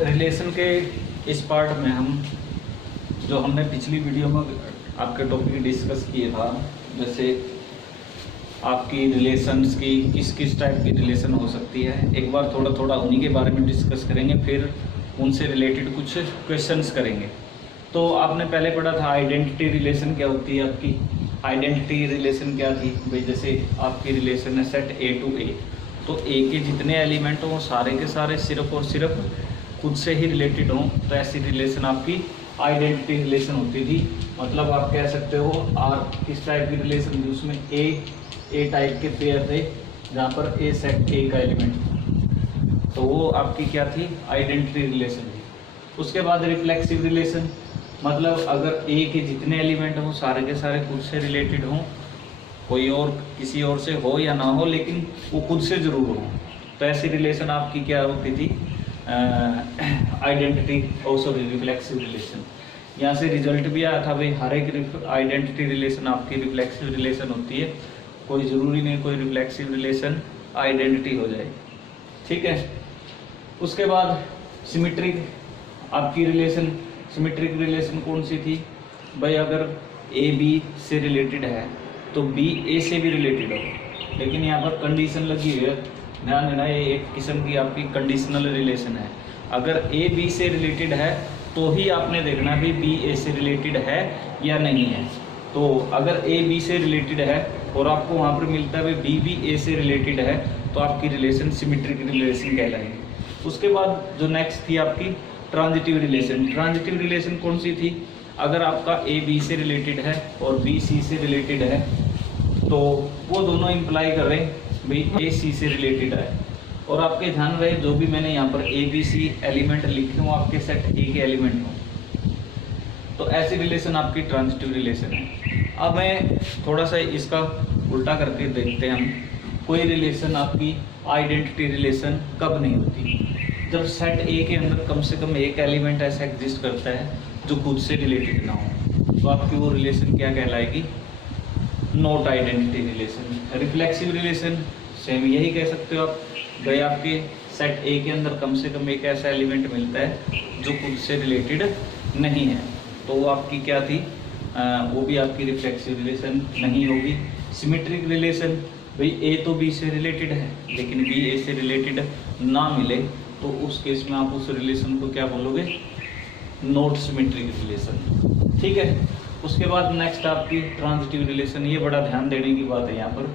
Relation के इस part में हम जो हमने पिछली वीडियो में आपके टॉपिक डिस्कस किए था, जैसे आपकी रिलेशंस की किस किस टाइप की रिलेशन हो सकती है, एक बार थोड़ा थोड़ा उन्हीं के बारे में डिस्कस करेंगे, फिर उनसे रिलेटेड कुछ क्वेश्चंस करेंगे। तो आपने पहले पढ़ा था आइडेंटिटी रिलेशन क्या होती है। आपकी आइडेंटिटी रिलेशन क्या थी भाई, जैसे आपकी रिलेशन है सेट ए टू ए, तो ए के जितने एलिमेंट हों सारे के सारे सिर्फ और सिर्फ खुद से ही रिलेटेड हों, तो ऐसी रिलेशन आपकी आइडेंटिटी रिलेशन होती थी। मतलब आप कह सकते हो आर किस टाइप की रिलेशन थी, उसमें ए टाइप के पेयर थे जहाँ पर ए सेट ए का एलिमेंट था, तो वो आपकी क्या थी, आइडेंटिटी रिलेशन थी। उसके बाद रिफ्लेक्सिव रिलेशन, मतलब अगर ए के जितने एलिमेंट हों सारे के सारे खुद से रिलेटेड हों, कोई और किसी और से हो या ना हो लेकिन वो खुद से जरूर हो, तो ऐसी रिलेशन आपकी क्या होती थी, आइडेंटिटी सॉरी रिफ्लेक्सिव रिलेशन। यहाँ से रिजल्ट भी आया था भाई, हर एक आइडेंटिटी रिलेशन आपकी रिफ्लेक्सिव रिलेशन होती है, कोई ज़रूरी नहीं कोई रिफ्लेक्सिव रिलेशन आइडेंटिटी हो जाए, ठीक है। उसके बाद सिमेट्रिक आपकी रिलेशन, सिमेट्रिक रिलेशन कौन सी थी भाई, अगर ए बी से रिलेटेड है तो बी ए से भी रिलेटेड हो, लेकिन यहाँ पर कंडीशन लगी हुई है, ध्यान देना, ये एक किस्म की आपकी कंडीशनल रिलेशन है। अगर ए बी से रिलेटेड है तो ही आपने देखना भी बी ए से रिलेटेड है या नहीं है। तो अगर ए बी से रिलेटेड है और आपको वहाँ पर मिलता है बी भी ए से रिलेटेड है, तो आपकी रिलेशन सिमेट्रिक रिलेशन कहलाएगी। उसके बाद जो नेक्स्ट थी आपकी ट्रांजिटिव रिलेशन। ट्रांजिटिव रिलेशन कौन सी थी, अगर आपका ए बी से रिलेटेड है और बी सी से रिलेटेड है, तो वो दोनों इम्प्लाई कर रहे हैं भाई ए सी से रिलेटेड है, और आपके ध्यान रहे जो भी मैंने यहाँ पर ए बी सी एलिमेंट लिखे हों आपके सेट ए के एलिमेंट हों, तो ऐसी रिलेशन आपकी ट्रांजिटिव रिलेशन है। अब मैं थोड़ा सा इसका उल्टा करके देखते हैं हम, कोई रिलेशन आपकी आइडेंटिटी रिलेशन कब नहीं होती, जब सेट ए के अंदर कम से कम एक एलिमेंट ऐसा एग्जिस्ट करता है जो खुद से रिलेटेड ना हो, तो आपकी वो रिलेशन क्या कहलाएगी, not identity relation. Reflexive relation same यही कह सकते हो आप, भाई आपके सेट ए के अंदर कम से कम एक ऐसा एलिमेंट मिलता है जो खुद से रिलेटेड नहीं है, तो वो आपकी क्या थी, वो भी आपकी रिफ्लेक्सिव रिलेशन नहीं होगी। सिमेट्रिक रिलेशन, भाई ए तो बी से रिलेटेड है लेकिन बी ए से रिलेटेड ना मिले, तो उस केस में आप उस रिलेशन को क्या बोलोगे, नॉट सिमेट्रिक रिलेशन, ठीक है। उसके बाद नेक्स्ट आपकी ट्रांजिटिव रिलेशन, ये बड़ा ध्यान देने की बात है यहाँ पर,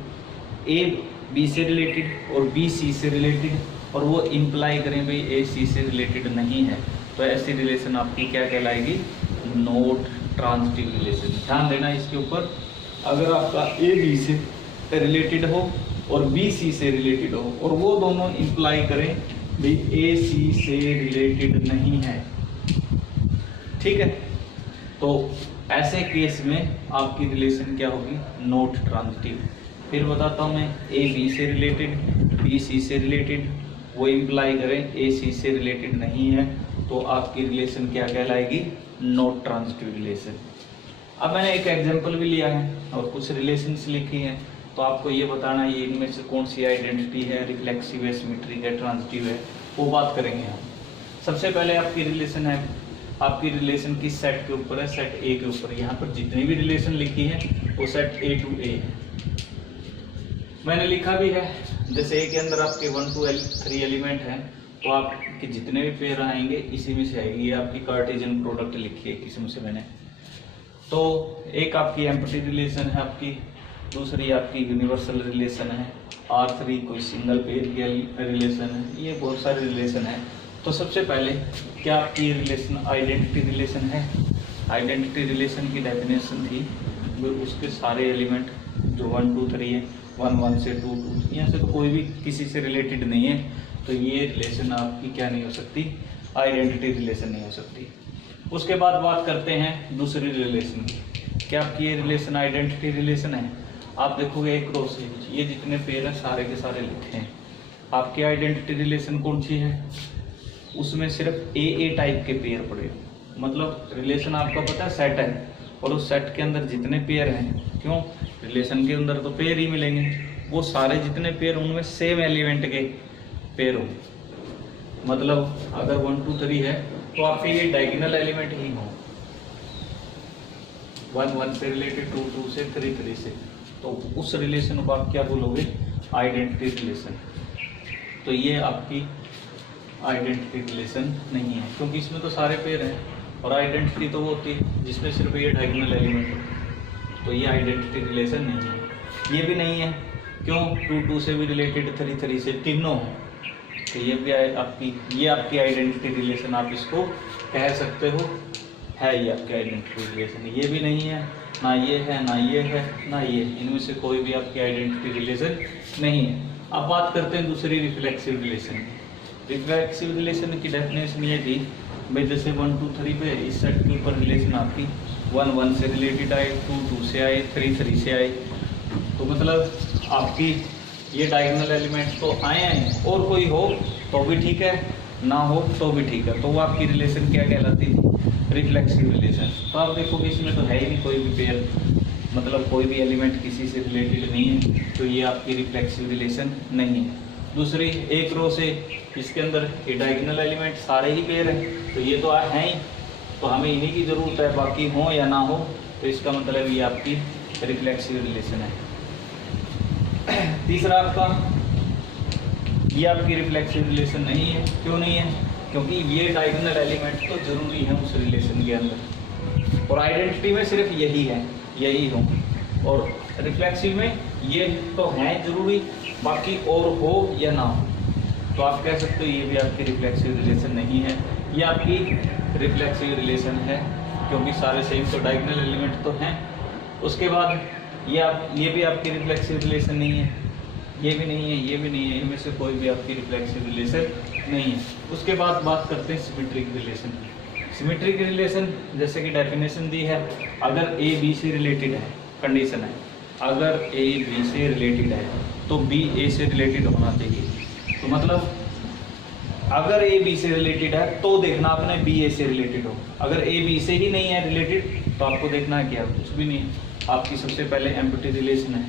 ए बी से रिलेटेड और बी सी से रिलेटेड, और वो इम्प्लाई करें भाई ए सी से रिलेटेड नहीं है, तो ऐसी रिलेशन आपकी क्या कहलाएगी, नॉट ट्रांजिटिव रिलेशन। ध्यान देना इसके ऊपर, अगर आपका ए बी से रिलेटेड हो और बी सी से रिलेटेड हो और वो दोनों इम्प्लाई करें भाई ए सी से रिलेटेड नहीं है, ठीक है, तो ऐसे केस में आपकी रिलेशन क्या होगी, नॉट ट्रांजिटिव। फिर बताता हूँ मैं, ए बी से रिलेटेड, बी सी से रिलेटेड, वो इम्प्लाई करें ए सी से रिलेटेड नहीं है, तो आपकी रिलेशन क्या कहलाएगी, नॉट ट्रांजिटिव रिलेशन। अब मैंने एक एग्जांपल भी लिया है और कुछ रिलेशंस लिखी हैं, तो आपको ये बताना ये इनमें से कौन सी आइडेंटिटी है, रिफ्लेक्सिव है, सिमेट्रिक है, ट्रांजिटिव है, वो बात करेंगे हम। सबसे पहले आपकी रिलेशन है, आपकी रिलेशन किस सेट के ऊपर है, सेट ए के ऊपर। यहाँ पर जितनी भी रिलेशन लिखी है वो सेट ए टू ए है, मैंने लिखा भी है, जैसे ए के अंदर आपके 1 to 3 एलिमेंट हैं, तो आपके जितने भी पेयर आएंगे इसी में से आएगी, ये आपकी कार्टेशियन प्रोडक्ट लिखी है किस्म से मैंने। तो एक आपकी एम्प्टी रिलेशन है आपकी, दूसरी आपकी यूनिवर्सल रिलेशन है, R3 कोई सिंगल पेयर की रिलेशन है, ये बहुत सारे रिलेशन है। तो सबसे पहले क्या आपकी रिलेशन आइडेंटिटी रिलेशन है। आइडेंटिटी रिलेशन की डेफिनेशन थी उसके सारे एलिमेंट जो 1 2 3 है, 1 1 से 2 2, यहाँ से तो कोई भी किसी से रिलेटेड नहीं है, तो ये रिलेशन आपकी क्या नहीं हो सकती, आइडेंटिटी रिलेशन नहीं हो सकती। उसके बाद बात करते हैं दूसरी रिलेशन की, क्या आपकी ये रिलेशन आइडेंटिटी रिलेशन है। आप देखोगे एक रो से ये जितने पेयर हैं सारे के सारे लिखे हैं, आपकी आइडेंटिटी रिलेशन कौन सी है, उसमें सिर्फ ए टाइप के पेयर पड़े, मतलब रिलेशन आपका पता है सेट है, और उस सेट के अंदर जितने पेयर हैं, क्यों रिलेशन के अंदर तो पेयर ही मिलेंगे, वो सारे जितने पेयर उनमें सेम एलिमेंट के पेयर हो, मतलब अगर 1 2 3 है तो आपके ये डायगोनल एलिमेंट ही हो, 1 1 से रिलेटेड, 2 2 से, 3 3 से, तो उस रिलेशन को आप क्या बोलोगे, आइडेंटिटी रिलेशन। तो ये आपकी आइडेंटिटी रिलेशन नहीं है, क्योंकि इसमें तो सारे पेयर हैं, और आइडेंटिटी तो वो होती है जिसमें सिर्फ ये डायगोनल एलिमेंट हो, तो ये आइडेंटिटी रिलेशन नहीं है। ये भी नहीं है, क्यों, 2 2 से भी रिलेटेड, 3 3 से, तीनों, तो ये भी ये आपकी आइडेंटिटी रिलेशन आप इसको कह सकते हो, है ये आपकी आइडेंटिटी रिलेशन। ये भी नहीं है, ना ये है, ना ये है, ना ये, इनमें से कोई भी आपकी आइडेंटिटी रिलेशन नहीं है। अब बात करते हैं दूसरी रिफ्लेक्सिव रिलेशन की। रिफ्लेक्सिव रिलेशन की डेफिनेशन ये थी भाई, जैसे 1 2 3 पे इस सेट के ऊपर रिलेशन आपकी 1 1 से रिलेटेड आए, 2 2 से आए, 3 3 से आए, तो मतलब आपकी ये डायगोनल एलिमेंट तो आए हैं, और कोई हो तो भी ठीक है, ना हो तो भी ठीक है, तो वो आपकी रिलेशन क्या कहलाती थी, रिफ्लेक्सिव रिलेशन। तो आप देखोगे इसमें तो है ही नहीं कोई भी पेयर, मतलब कोई भी एलिमेंट किसी से रिलेटेड नहीं है, तो ये आपकी रिफ्लेक्सिव रिलेशन नहीं है। दूसरी, एक रो से इसके अंदर ये डायगोनल एलिमेंट सारे ही पेयर हैं, तो ये तो हैं ही, तो हमें इन्हीं की ज़रूरत है, बाकी हो या ना हो, तो इसका मतलब ये आपकी रिफ्लेक्सिव रिलेशन है। तीसरा आपका, ये आपकी रिफ्लेक्सिव रिलेशन नहीं है। क्यों नहीं है, क्योंकि ये डायगोनल एलिमेंट तो जरूरी है उस रिलेशन के अंदर, और आइडेंटिटी में सिर्फ यही है, यही हो, और रिफ्लेक्सिव में ये तो हैं जरूरी, बाकी और हो या ना हो, तो आप कह सकते हो ये भी आपकी रिफ्लेक्सिव रिलेशन नहीं है, ये आपकी रिफ्लेक्सिव रिलेशन है, क्योंकि सारे सेम तो डायगोनल एलिमेंट तो हैं। उसके बाद ये भी आपकी रिफ्लेक्सिव रिलेशन नहीं है, ये भी नहीं है, ये भी नहीं है, इनमें से कोई भी आपकी रिफ्लेक्सिव रिलेशन नहीं है। उसके बाद बात करते हैं सिमेट्रिक रिलेशन की। सिमेट्रिक रिलेशन जैसे कि डेफिनेशन दी है, अगर ए बी से रिलेटेड है, कंडीशन है, अगर ए बी से रिलेटेड है तो बी ए से रिलेटेड होना चाहिए। तो मतलब अगर ए बी से रिलेटेड है तो देखना आपने बी ए से रिलेटेड हो, अगर ए बी से ही नहीं है रिलेटेड तो आपको देखना है क्या, कुछ भी नहीं है, आपकी सबसे पहले एम्प्टी रिलेशन है,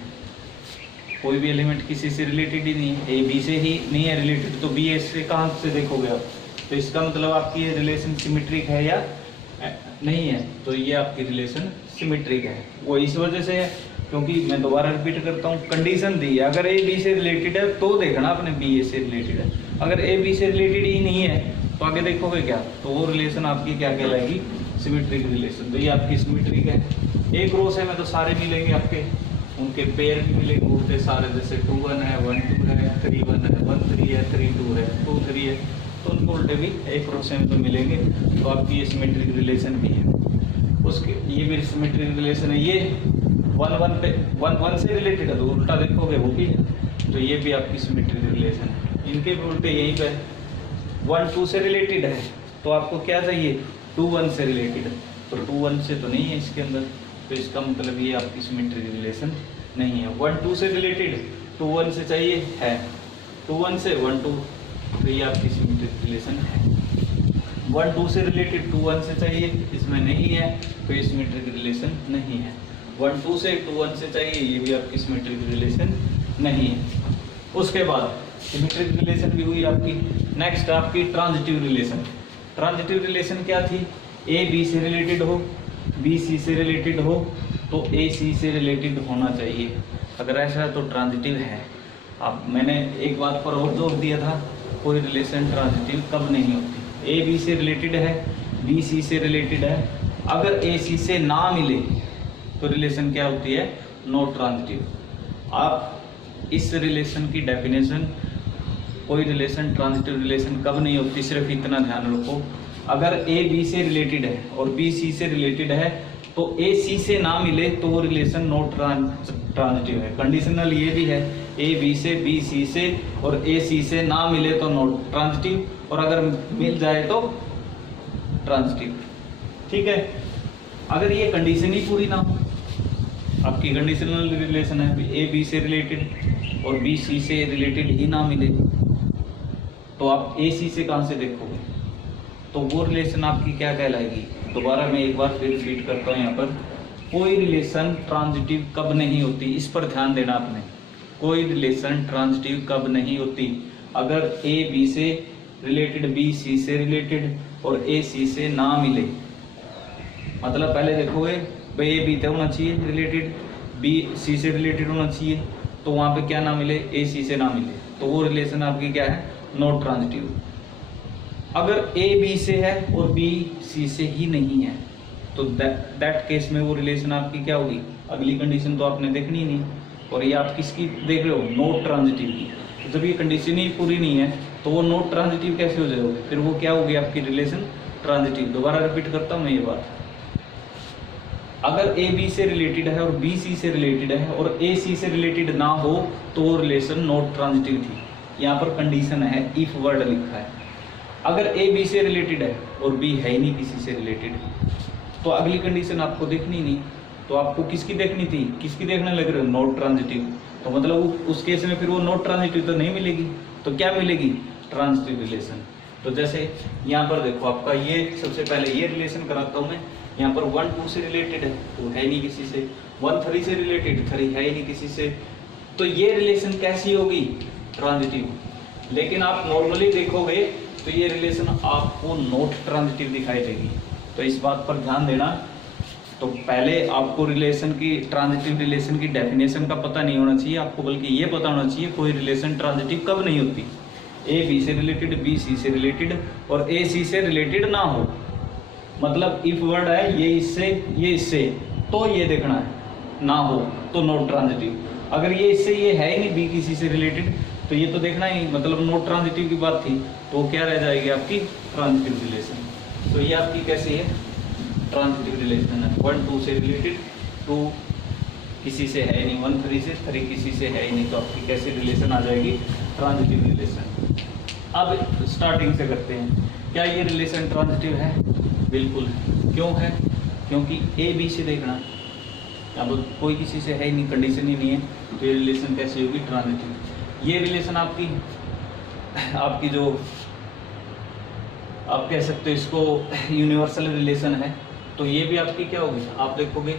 कोई भी एलिमेंट किसी से रिलेटेड ही नहीं है, ए बी से ही नहीं है रिलेटेड, तो बी ए से कहाँ से देखोगे आप, तो इसका मतलब आपकी ये रिलेशन सिमेट्रिक है या नहीं है, तो ये आपकी रिलेशन सिमेट्रिक है। वो इस वजह से है क्योंकि मैं दोबारा रिपीट करता हूँ, कंडीशन दी है, अगर ए बी से रिलेटेड है तो देखना आपने बी ए से रिलेटेड है, अगर ए बी से रिलेटेड ही नहीं है तो आगे देखोगे क्या, तो वो रिलेशन आपकी क्या कहलाएगी, सिमेट्रिक रिलेशन। तो ये आपकी सिमेट्रिक है। एक रो से में तो सारे मिलेंगे आपके, उनके पेयर भी मिलेंगे उठते सारे, जैसे 2 1 है, 1 2 है, 3 1 है, 1 3 है, 3 2 है, 2 3 है, तो उनको उल्टे भी एक रो से में तो मिलेंगे, तो आपकी ये सिमेट्रिक रिलेशन भी है। उसके ये भी सिमेट्रिक रिलेशन है। ये 1 1 पे 1 1 से रिलेटेड है तो उल्टा देखोगे वो भी है, तो ये भी आपकी सिमेट्रिक रिलेशन है। इनके भी उल्टे यहीं पे 1 2 से रिलेटेड है तो आपको क्या चाहिए, 2 1 से रिलेटेड है, तो 2 1 से तो नहीं है इसके अंदर, तो इसका मतलब ये आपकी सिमेट्रिक रिलेशन नहीं है। 1 2 से रिलेटेड 2 1 से चाहिए है, 2 1 से 1 2, तो ये आपकी सिमेट्रिक रिलेशन है। 1 2 से रिलेटेड 2 1 से चाहिए, इसमें नहीं है, तो ये सिमेट्रिक रिलेशन नहीं है। 1 2 से 2 1 से चाहिए, ये भी आपकी सिमेट्रिक रिलेशन नहीं है। उसके बाद सिमेट्रिक रिलेशन भी हुई आपकी। नेक्स्ट आपकी ट्रांजिटिव रिलेशन। ट्रांजिटिव रिलेशन क्या थी, ए बी से रिलेटेड हो, बी सी से रिलेटेड हो, तो ए सी से रिलेटेड होना चाहिए, अगर ऐसा है तो ट्रांजिटिव है। अब मैंने एक बात पर और जोर दिया था, कोई रिलेशन ट्रांजिटिव कब नहीं होती, ए बी से रिलेटेड है, बी सी से रिलेटेड है, अगर ए सी से ना मिले तो रिलेशन क्या होती है, नॉट ट्रांजिटिव। आप इस रिलेशन की डेफिनेशन, कोई रिलेशन ट्रांजिटिव रिलेशन कब नहीं होती, सिर्फ इतना ध्यान रखो, अगर ए बी से रिलेटेड है और बी सी से रिलेटेड है तो ए सी से ना मिले तो वो रिलेशन नॉट ट्रांजिटिव है। कंडीशनल ये भी है, ए बी से, बी सी से और ए सी से ना मिले तो नॉट ट्रांजिटिव, और अगर मिल जाए तो ट्रांजिटिव। ठीक है, अगर ये कंडीशन ही पूरी ना हो, आपकी कंडीशनल रिलेशन है, ए बी से रिलेटेड और बी सी से रिलेटेड ही ना मिले, तो आप ए सी से कहाँ से देखोगे, तो वो रिलेशन आपकी क्या कहलाएगी। दोबारा मैं एक बार फिर रिपीट करता हूँ यहाँ पर, कोई रिलेशन ट्रांजिटिव कब नहीं होती, इस पर ध्यान देना आपने। कोई रिलेशन ट्रांजिटिव कब नहीं होती, अगर ए बी से रिलेटेड, बी सी से रिलेटेड और ए सी से ना मिले, मतलब पहले देखोगे भाई ए बी तक होना चाहिए रिलेटेड, बी सी से रिलेटेड होना चाहिए, तो वहां पे क्या ना मिले, ए सी से ना मिले, तो वो रिलेशन आपकी क्या है, नॉट ट्रांजिटिव। अगर ए बी से है और बी सी से ही नहीं है, तो दैट केस में वो रिलेशन आपकी क्या होगी, अगली कंडीशन तो आपने देखनी ही नहीं, और ये आप किसकी देख रहे हो, नॉट ट्रांजिटिव की। तो जब ये कंडीशन ही पूरी नहीं है तो वो नॉट ट्रांजिटिव कैसे हो जाएगा, फिर वो क्या होगी आपकी रिलेशन ट्रांजिटिव। दोबारा रिपीट करता हूँ मैं ये बात, अगर ए बी से रिलेटेड है और बी सी से रिलेटेड है और ए सी से रिलेटेड ना हो तो वो रिलेशन नॉट ट्रांजिटिव थी। यहाँ पर कंडीशन है, इफ वर्ड लिखा है। अगर ए बी से रिलेटेड है और बी है ही नहीं किसी से रिलेटेड, तो अगली कंडीशन आपको देखनी नहीं, तो आपको किसकी देखनी थी, किसकी देखने लग रहे हो, नॉट ट्रांजिटिव। तो मतलब उस केस में फिर वो नॉट ट्रांजिटिव तो नहीं मिलेगी, तो क्या मिलेगी, ट्रांजिटिव रिलेशन। तो जैसे यहाँ पर देखो आपका ये सबसे पहले ये रिलेशन कराता हूँ मैं, यहाँ पर 1 2 से रिलेटेड है तो है नहीं किसी से, 1 3 से रिलेटेड 3 है ही नहीं किसी से, तो ये रिलेशन कैसी होगी, ट्रांजिटिव। लेकिन आप नॉर्मली देखोगे तो ये रिलेशन आपको नॉट ट्रांजिटिव दिखाई देगी। तो इस बात पर ध्यान देना। तो पहले आपको रिलेशन की, ट्रांजिटिव रिलेशन की डेफिनेशन का पता नहीं होना चाहिए आपको, बल्कि ये पता होना चाहिए कोई रिलेशन ट्रांजिटिव कब नहीं होती, ए बी से रिलेटेड, बी सी से रिलेटेड और ए सी से रिलेटेड ना हो। मतलब इफ वर्ड है ये इससे ये इससे, तो ये देखना है, ना हो तो नॉट ट्रांजिटिव। अगर ये इससे ये है ही नहीं बी किसी से रिलेटेड, तो ये तो देखना ही, मतलब नॉट ट्रांजिटिव की बात थी, तो क्या रह जाएगी आपकी ट्रांजिटिव रिलेशन। तो ये आपकी कैसी है, ट्रांजिटिव रिलेशन है। 1 2 से रिलेटेड, 2 किसी से है नहीं, 1 3 से, 3 किसी से है ही नहीं, तो आपकी कैसी रिलेशन आ जाएगी, ट्रांजिटिव रिलेशन। अब स्टार्टिंग से करते हैं, क्या ये रिलेशन ट्रांजिटिव है, बिल्कुल। क्यों है, क्योंकि ए बी से देखना, अब कोई किसी से है ही नहीं, कंडीशन ही नहीं है, तो ये रिलेशन कैसी होगी, ट्रांजिटिव। ये रिलेशन आपकी जो आप कह सकते हो इसको यूनिवर्सल रिलेशन है, तो ये भी आपकी क्या होगी, आप देखोगे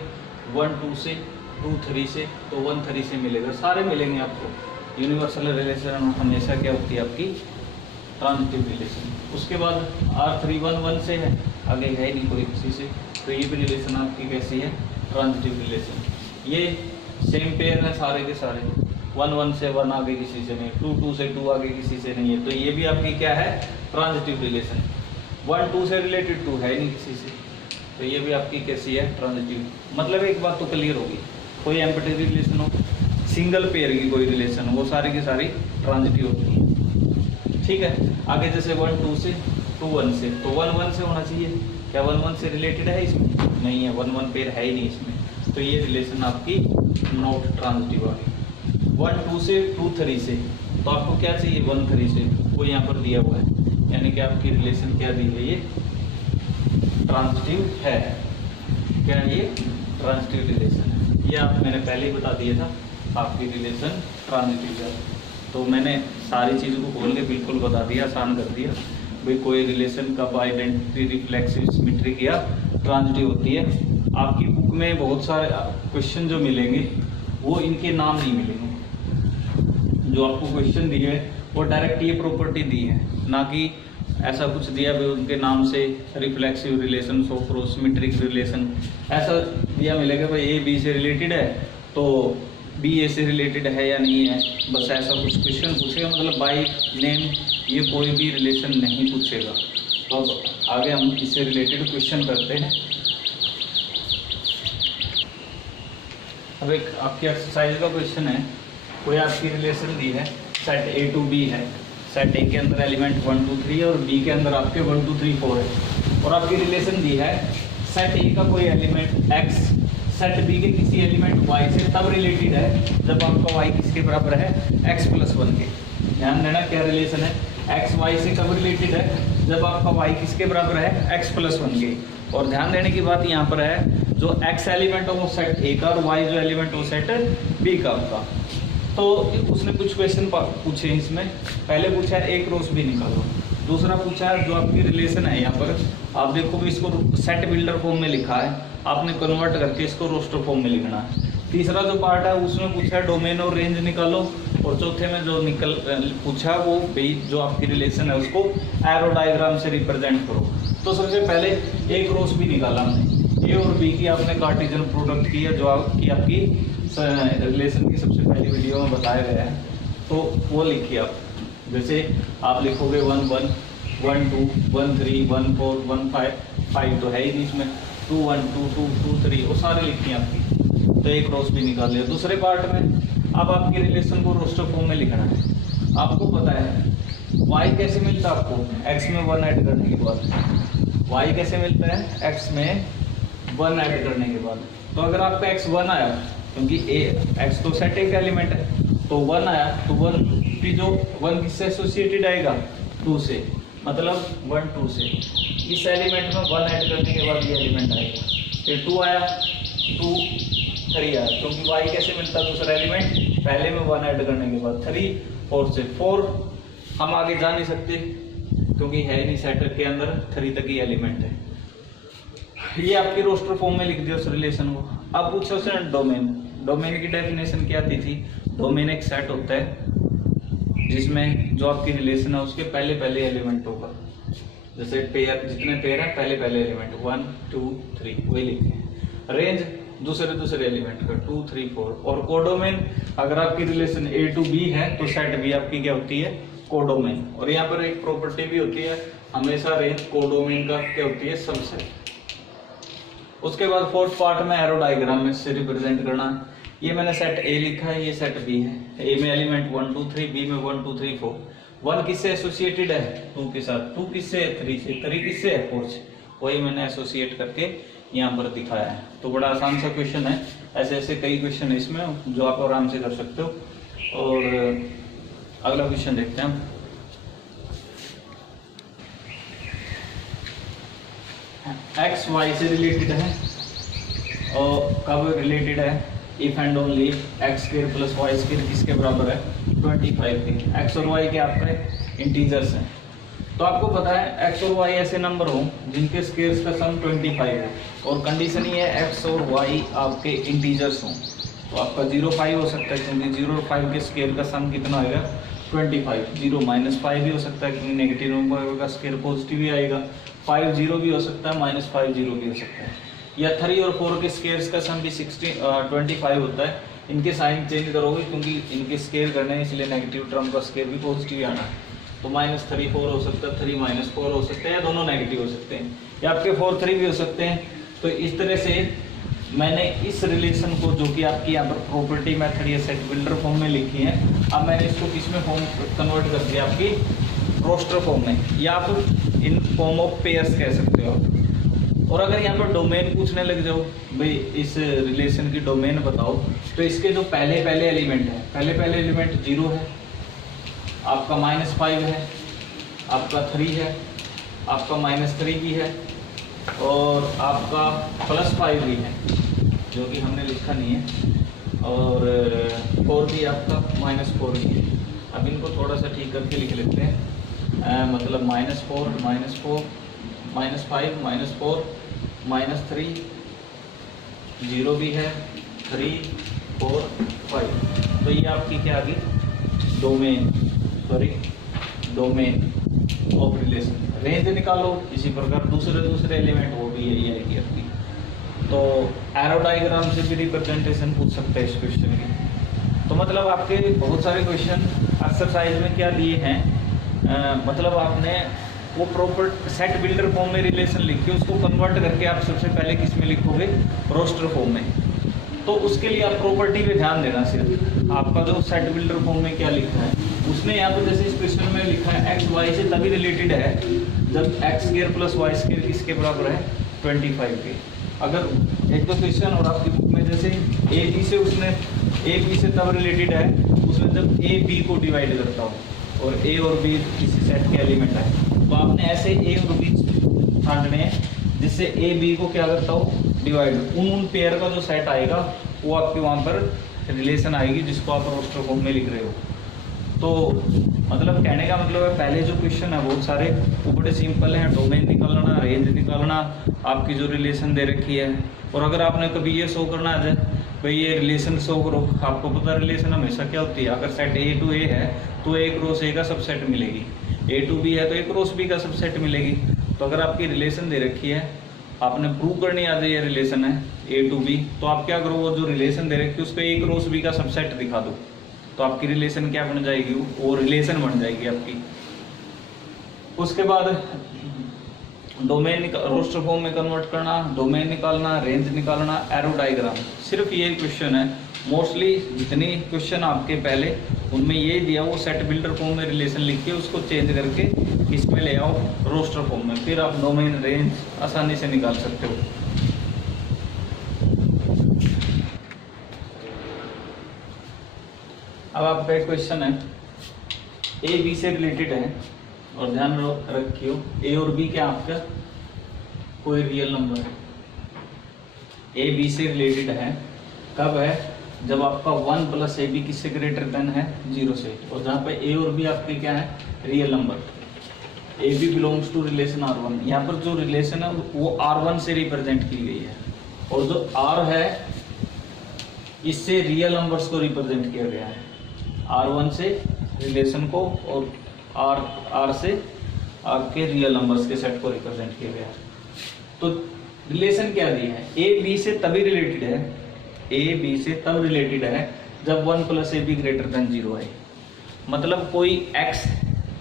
1 2 से, 2 3 से, तो 1 3 से मिलेगा, सारे मिलेंगे आपको। यूनिवर्सल रिलेशन हमेशा क्या होती है आपकी, ट्रांजिटिव रिलेशन। उसके बाद R3 1 1 से है, आगे है नहीं कोई किसी से, तो ये भी रिलेशन आपकी कैसी है, ट्रांजिटिव रिलेशन। ये सेम पेयर है सारे के सारे, 1 1 से 1 आगे किसी से नहीं, 2 2 से 2 आगे किसी से नहीं है, तो ये भी आपकी क्या है, ट्रांजिटिव रिलेशन। 1 2 से रिलेटेड 2 है नहीं किसी से, तो ये भी आपकी कैसी है, ट्रांजिटिव। मतलब एक बात तो क्लियर होगी, कोई एम्पटी रिलेशन हो, सिंगल पेयर की कोई रिलेशन हो, वो सारी की सारी ट्रांजिटिव होती है। ठीक है, आगे जैसे 1 2 से 2 1 से, तो 1 1 से होना चाहिए, क्या 1 1 से रिलेटेड है इसमें, नहीं है, 1 1 पेयर है ही नहीं इसमें, तो ये रिलेशन आपकी नॉट ट्रांजिटिव आ गई। 1 2 से 2 3 से, तो आपको क्या चाहिए, 1 3 से, वो यहाँ पर दिया हुआ है, यानी कि आपकी रिलेशन क्या दी है, ये ट्रांजिटिव है। क्या ये ट्रांजिटिव रिलेशन है, ये आप मैंने पहले ही बता दिया था, आपकी रिलेशन ट्रांजिटिव है। तो मैंने सारी चीज़ को खोल के बिल्कुल बता दिया, आसान कर दिया भाई कोई रिलेशन कब आइडेंटिटी रिफ्लेक्सिव सिमेट्रिक या ट्रांजिटिव होती है। आपकी बुक में बहुत सारे क्वेश्चन जो मिलेंगे वो इनके नाम नहीं मिलेंगे, जो आपको क्वेश्चन दिए है वो डायरेक्ट ये प्रॉपर्टी दी है, ना कि ऐसा कुछ दिया भाई उनके नाम से रिफ्लेक्सिव रिलेशन, सोप्रोसिमेट्रिक रिलेशन, ऐसा दिया मिलेगा भाई ए बी से रिलेटेड है तो बी ए से रिलेटेड है या नहीं है, बस ऐसा कुछ क्वेश्चन पूछेगा, मतलब बाय नेम ये कोई भी रिलेशन नहीं पूछेगा। तो आगे हम इससे रिलेटेड क्वेश्चन करते हैं। अब एक आपकी एक्सरसाइज का क्वेश्चन है, कोई आपकी रिलेशन दी है, सेट ए टू बी है, सेट ए के अंदर एलिमेंट 1 2 3 और बी के अंदर आपके 1 2 3 4 है, और आपकी रिलेशन दी है सेट ए का कोई एलिमेंट x सेट बी के किसी एलिमेंट y से तब रिलेटेड है जब आपका y किसके बराबर है, x + 1 के। ध्यान देना क्या रिलेशन है, x y से कब रिलेटेड है, जब आपका y किसके बराबर है, x + 1 के। और ध्यान देने की बात यहाँ पर है, जो x एलिमेंट हो वो सेट ए का और y जो एलिमेंट हो सेट बी का आपका। तो उसने कुछ क्वेश्चन पूछे इसमें, पहले पूछा है a क्रॉस b निकालो, दूसरा पूछा है जो आपकी रिलेशन है यहाँ पर आप देखो इसको सेट बिल्डर फॉर्म में लिखा है, आपने कन्वर्ट करके इसको रोस्टर फॉर्म में लिखना है। तीसरा जो पार्ट है उसमें पूछा है डोमेन और रेंज निकालो, और चौथे में जो पूछा वो जो आपकी रिलेशन है उसको एरो डायग्राम से रिप्रेजेंट करो। तो सबसे पहले ए क्रॉस बी निकाला हमने, ए और बी की आपने कार्टेशियन प्रोडक्ट की है जो आपकी रिलेशन की सबसे पहली वीडियो में बताया गया है, तो वो लिखिए आप। जैसे आप लिखोगे 1 1 1 2 1 3 1 4 1 5 5 तो है ही नहीं इसमें, 2 1 2 2 2 3 वो सारे लिखी हैं आपकी, तो एक क्रॉस भी निकाल लिया। दूसरे पार्ट में अब आपकी रिलेशन को रोस्टर फॉर्म में लिखना है। आपको पता है y कैसे मिलता है आपको, x में 1 ऐड करने के बाद। y कैसे मिलता है, x में 1 ऐड करने के बाद। तो अगर आपका x 1 आया, क्योंकि x तो सेट एक एलिमेंट है, तो 1 आया तो 1 की जो 1 किससे एसोसिएटेड आएगा, 2 से, मतलब 1 2 से। इस एलिमेंट में 1 ऐड करने के बाद ये एलिमेंट आएगा। फिर 2 आया, 2 3 आया, क्योंकि y कैसे मिलता है दूसरा एलिमेंट, पहले में 1 ऐड करने के बाद 3 4 से। 4 हम आगे जा नहीं सकते क्योंकि है नहीं सेटर के अंदर, 3 तक ही एलिमेंट है। ये आपकी रोस्टर फॉर्म में लिख दिया उस रिलेशन को। अब पूछो उसने डोमेन, डोमेन की डेफिनेशन क्या दी थी। डोमेन एक सेट होता है जिसमें जो आपकी रिलेशन है उसके पहले एलिमेंट होगा। जैसे पेयर, जितने पेयर है पहले एलिमेंट 1 2 3 वही लिखे हैं। रेंज दूसरे एलिमेंट का 2 3 4। और कोडोमेन, अगर आपकी रिलेशन A to B है तो सेट B आपकी क्या होती है, कोडोमेन। और यहाँ पर एक प्रॉपर्टी भी होती है, हमेशा रेंज कोडोमेन का क्या होती है, सबसेट। उसके बाद फोर्थ पार्ट में एरो डायग्राम में से रिप्रेजेंट करना है। ये मैंने सेट A लिखा है, ये सेट B है। A में एलिमेंट 1 2 3, B में 1 2 3 4। 1 किससे एसोसिएटेड है, 2 के साथ, 2 किससे है, 3 से, 3 किससे है, 4 से। वही मैंने एसोसिएट करके यहाँ पर दिखाया है। तो बड़ा आसान सा क्वेश्चन है, ऐसे कई क्वेश्चन है इसमें जो आप आराम से कर सकते हो। और अगला क्वेश्चन देखते हैं हम। एक्स वाई से रिलेटेड है, और कब रिलेटेड है, if and only X square plus Y square किसके बराबर है, 25 के। एक्स और वाई के आपके इंटीजर्स हैं, तो आपको पता है एक्स और वाई ऐसे नंबर हो जिनके स्क्वायर्स का सम 25 है, और कंडीशन ये है एक्स और वाई आपके इंटीजर्स हों। तो आपका 0 5 हो सकता है, क्योंकि 0 और 5 के स्क्वायर का सम कितना आएगा, 25। 0 -5 भी हो सकता है, क्योंकि नेगेटिव नंबर का स्क्वायर पॉजिटिव ही आएगा। 5 0 भी हो सकता है, -5 0 भी हो सकता है। या 3 और 4 के स्क्वायर्स का सम भी 25 होता है। इनके साइन चेंज करोगे क्योंकि इनके स्क्वायर करने हैं, इसलिए नेगेटिव टर्म का स्क्वायर भी पॉजिटिव ही आना है। तो -3 4 हो सकता है, 3 -4 हो सकते हैं, या दोनों नेगेटिव हो सकते हैं, या आपके 4 3 भी हो सकते हैं। तो इस तरह से मैंने इस रिलेशन को, जो कि आपकी यहाँ पर प्रॉपर्टी मेथड या सेट बिल्डर फॉर्म में लिखी है, अब मैंने इसको किस में फॉर्म कन्वर्ट कर दिया, आपकी रोस्टर फॉर्म में, या आप इन फॉर्म ऑफ पेयर्स कह सकते हो आप। और अगर यहाँ पर डोमेन पूछने लग जाओ, भाई इस रिलेशन की डोमेन बताओ, तो इसके जो पहले एलिमेंट है, पहले एलिमेंट 0 है, आपका -5 है, आपका 3 है, आपका -3 भी है, और आपका +5 भी है, जो कि हमने लिखा नहीं है, और 4 भी आपका -4 भी है। अब इनको थोड़ा सा ठीक करके लिख लेते हैं, मतलब -4 -4 -5 -4 -3, 0 भी है, 3 4 5। तो ये आपकी क्या आ गई, डोमेन ऑफ रिलेशन। रेंज निकालो इसी प्रकार, दूसरे एलिमेंट वो भी यही आएगी आपकी। तो एरो डायग्राम से भी रिप्रेजेंटेशन पूछ सकते हैं इस क्वेश्चन की। तो मतलब आपके बहुत सारे क्वेश्चन एक्सरसाइज में क्या दिए हैं, मतलब आपने वो प्रॉपर सेट बिल्डर फॉर्म में रिलेशन लिखी, उसको कन्वर्ट करके आप सबसे पहले किस में लिखोगे, रोस्टर फॉर्म में। तो उसके लिए आप प्रॉपर्टी पे ध्यान देना, सिर्फ आपका जो सेट बिल्डर फॉर्म में क्या लिखा है, उसने यहाँ पे जैसे इस क्वेश्चन में लिखा है एक्स वाई से तभी रिलेटेड है जब X square plus Y square किसके बराबर है, 25 के। अगर एक तो क्वेश्चन और आपकी बुक में जैसे ए बी से, उसने ए बी से तब रिलेटेड है उसमें जब ए बी को डिवाइड करता हो, और ए और बी किसी सेट के एलिमेंट है, तो आपने ऐसे ए और बी छांटने हैं जिससे ए बी को क्या करता हो, डिवाइड। उन पेयर का जो सेट आएगा वो आपके वहाँ पर रिलेशन आएगी जिसको आप रोस्टर फॉर्म में लिख रहे हो। तो मतलब कहने का मतलब है, पहले जो क्वेश्चन है बहुत सारे वो बड़े सिंपल हैं, डोमेन निकालना, रेंज निकालना, आपकी जो रिलेशन दे रखी है। और अगर आपने कभी ये शो करना है भाई ये रिलेशन शो करो। आपको पता रिलेशन हमेशा क्या होती है, अगर सेट ए टू ए है तो एक क्रॉस ए का सबसेट मिलेगी, ए टू बी है तो एक क्रॉस बी का सबसेट मिलेगी। तो अगर आपकी रिलेशन दे रखी है, आपने प्रूव करनी आ जाए ये रिलेशन है ए टू बी, तो आप क्या करो, वो जो रिलेशन दे रखी है उसको ए क्रॉस बी का सबसेट दिखा दो, तो आपकी रिलेशन क्या बन जाएगी, वो रिलेशन बन जाएगी आपकी। उसके बाद डोमेन रोस्टर फॉर्म में कन्वर्ट करना, डोमेन निकालना, रेंज निकालना, एरो डायग्राम। सिर्फ ये क्वेश्चन है, मोस्टली जितनी क्वेश्चन आपके पहले उनमें ये दिया, वो सेट बिल्डर फॉर्म में रिलेशन लिख के उसको चेंज करके इसमें ले आओ रोस्टर फॉर्म में, फिर आप डोमेन रेंज आसानी से निकाल सकते हो। अब आपका एक क्वेश्चन है, ए बी से रिलेटेड है और ध्यान रखियो ए और बी क्या आपका कोई रियल नंबर है, ए बी से रिलेटेड है। कब है, जब आपका 1 प्लस ए बी किससे ग्रेटर देन है 0 से, और जहाँ पे ए और बी आपके क्या है real number, A B belongs to relation R1। यहाँ पर जो रिलेशन है वो R1 से रिप्रेजेंट की गई है, और जो R है इससे रियल नंबर्स को रिप्रेजेंट किया गया है, R1 से रिलेशन को और R से आपके रियल नंबर्स के सेट को रिप्रेजेंट किया गया है। तो रिलेशन क्या दी है, ए बी से तभी रिलेटेड है, ए बी से तब रिलेटेड है जब 1 plus A be greater than 0 है। मतलब कोई x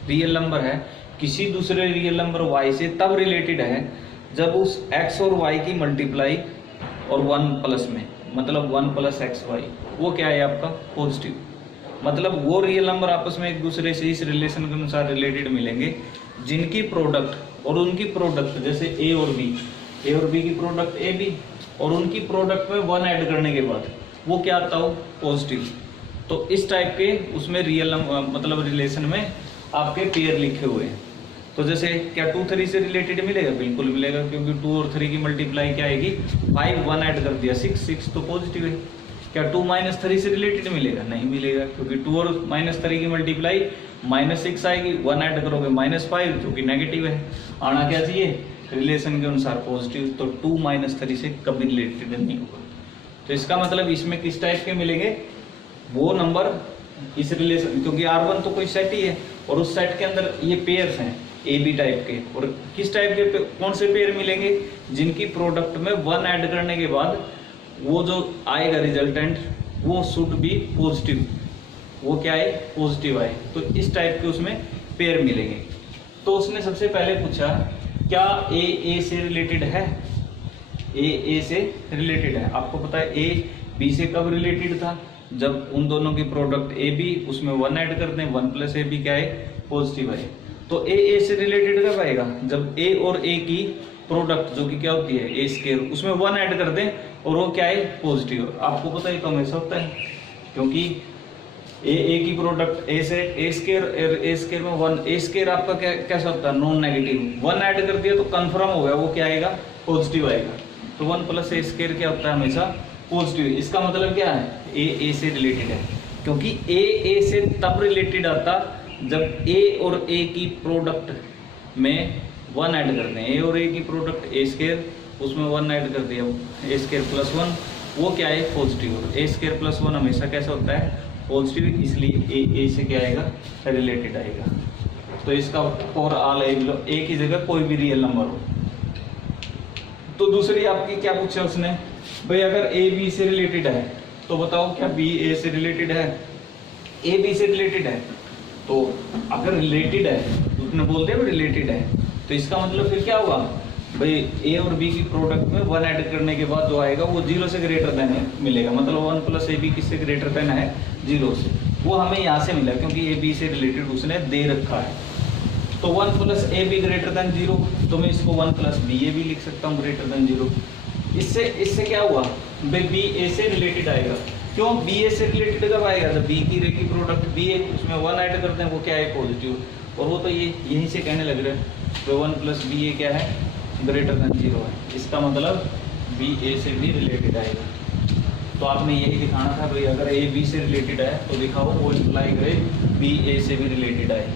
रियल नंबर है किसी दूसरे रियल नंबर y से तब रिलेटेड है जब उस x और y की मल्टीप्लाई और 1 प्लस में, मतलब 1 प्लस एक्स वाई, वो क्या है आपका पॉजिटिव। मतलब वो रियल नंबर आपस में एक दूसरे से इस रिलेशन के अनुसार रिलेटेड मिलेंगे जिनकी प्रोडक्ट और उनकी प्रोडक्ट, जैसे ए और बी की प्रोडक्ट ए बी, और उनकी प्रोडक्ट में 1 ऐड करने के बाद वो क्या आता हो पॉजिटिव। तो इस टाइप के उसमें रियल मतलब रिलेशन में आपके पेयर लिखे हुए हैं। तो जैसे क्या 2 3 से रिलेटेड मिलेगा, बिल्कुल मिलेगा, क्योंकि 2 और 3 की मल्टीप्लाई क्या आएगी 5, 1 ऐड कर दिया 6 तो पॉजिटिव है। क्या 2 - 3 से रिलेटेड मिलेगा, नहीं मिलेगा, क्योंकि 2 और -3 की मल्टीप्लाई -6 आएगी, 1 ऐड करोगे -5 जो कि नेगेटिव है। आना क्या चाहिए रिलेशन के अनुसार पॉजिटिव, तो 2 - 3 से कभी रिलेटेड नहीं होगा। तो इसका मतलब इसमें किस टाइप के मिलेंगे, वो नंबर इस रिलेशन, क्योंकि R1 तो कोई सेट ही है और उस सेट के अंदर ये पेयर्स हैं ए बी टाइप के, और किस टाइप के कौन से पेयर मिलेंगे, जिनकी प्रोडक्ट में 1 ऐड करने के बाद वो जो आएगा रिजल्टेंट वो शुड बी पॉजिटिव, वो क्या है पॉजिटिव आए। तो इस टाइप के उसमें पेयर मिलेंगे। तो उसने सबसे पहले पूछा क्या ए से रिलेटेड है, ए से रिलेटेड है। आपको पता है ए बी से कब रिलेटेड था, जब उन दोनों की प्रोडक्ट ए बी उसमें 1 ऐड कर दें, 1 प्लस ए बी क्या है पॉजिटिव है। तो ए से रिलेटेड कब आएगा, जब ए और ए की प्रोडक्ट जो कि क्या होती है ए स्केयर, उसमें 1 ऐड कर दें और वो क्या है पॉजिटिव। आपको पता है तो हमेशा होता है, क्योंकि ए की प्रोडक्ट ए से ए स्केयर में 1, ए स्केयर आपका कैसा होता है नॉन नेगेटिव, 1 ऐड कर दिया तो कंफर्म हो गया वो क्या आएगा पॉजिटिव आएगा। तो 1 प्लस ए स्केयर क्या होता है हमेशा पॉजिटिव। इसका मतलब क्या है ए से रिलेटेड है, क्योंकि ए से तब रिलेटेड आता जब ए और ए की प्रोडक्ट में 1 ऐड कर दें, ए और ए की प्रोडक्ट ए स्केयर उसमें 1 ऐड कर दिया ए स्केयर प्लस 1, वो क्या है पॉजिटिव। ए स्केयर प्लस 1 हमेशा कैसा होता है पॉजिटिव, इसलिए ए से क्या आएगा रिलेटेड आएगा। तो इसका फॉर ऑल ए की जगह कोई भी रियल नंबर हो। तो दूसरी आपकी क्या पूछा उसने, भाई अगर ए बी से रिलेटेड है तो बताओ क्या बी ए से रिलेटेड है, ए बी से रिलेटेड है। तो अगर रिलेटेड है तो उसने बोल दिया रिलेटेड है, तो इसका मतलब फिर क्या होगा भाई ए और बी की प्रोडक्ट में 1 ऐड करने के बाद जो आएगा वो 0 से ग्रेटर देन मिलेगा। मतलब 1 प्लस ए बी किससे ग्रेटर देन है 0 से, वो हमें यहाँ से मिला क्योंकि ए बी से रिलेटेड उसने दे रखा है। तो 1 plus A be greater than 0, तो मैं इसको 1 प्लस बी ए भी लिख सकता हूँ ग्रेटर देन 0। इससे क्या हुआ भाई बी ए से रिलेटेड आएगा। क्यों बी ए से रिलेटेड कब आएगा, जब बी की रे की प्रोडक्ट बी ए उसमें 1 ऐड करते हैं वो क्या है पॉजिटिव, और वो तो ये यहीं से कहने लग रहा है तो 1 प्लस बी ए क्या है ग्रेटर देन 0 है। इसका मतलब बी ए से भी रिलेटेड आएगा। तो आपने यही दिखाना था भाई अगर ए बी से रिलेटेड है तो दिखाओ वो इम्प्लाई करे बी ए से भी रिलेटेड आए,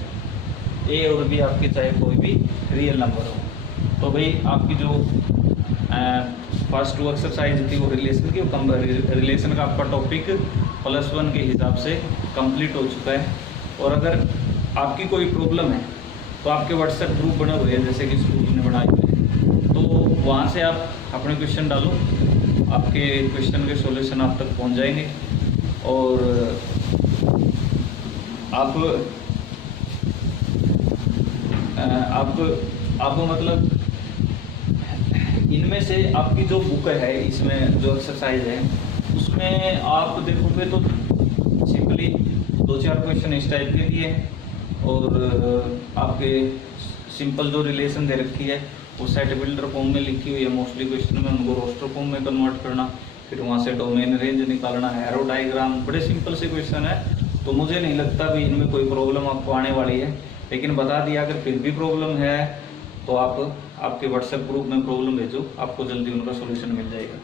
ए और बी आपके चाहे कोई भी रियल नंबर हो। तो भाई आपकी जो फर्स्ट जो एक्सरसाइज थी वो रिलेशन की, रिलेशन का आपका टॉपिक +1 के हिसाब से कंप्लीट हो चुका है। और अगर आपकी कोई प्रॉब्लम है तो आपके व्हाट्सएप ग्रुप बने हुए हैं जैसे कि स्कूल ने बनाए हुए हैं, तो वहाँ से आप अपने क्वेश्चन डालो, आपके क्वेश्चन के सॉल्यूशन आप तक पहुँच जाएंगे। और आप मतलब इनमें से आपकी जो बुक है, इसमें जो एक्सरसाइज है उसमें आप देखोगे तो सिंपली 2-4 क्वेश्चन इस टाइप के दिए हैं और आपके सिंपल जो रिलेशन दे रखी है वो सेट बिल्डर फॉर्म में लिखी हुई है। मोस्टली क्वेश्चन में उनको रोस्टर फॉर्म में कन्वर्ट करना, फिर वहाँ से डोमेन रेंज निकालना, एरो डायग्राम, बड़े सिंपल से क्वेश्चन है। तो मुझे नहीं लगता भी इनमें कोई प्रॉब्लम आपको आने वाली है, लेकिन बता दिया अगर फिर भी प्रॉब्लम है तो आप आपके व्हाट्सएप ग्रुप में प्रॉब्लम भेजो, आपको जल्दी उनका सोल्यूशन मिल जाएगा।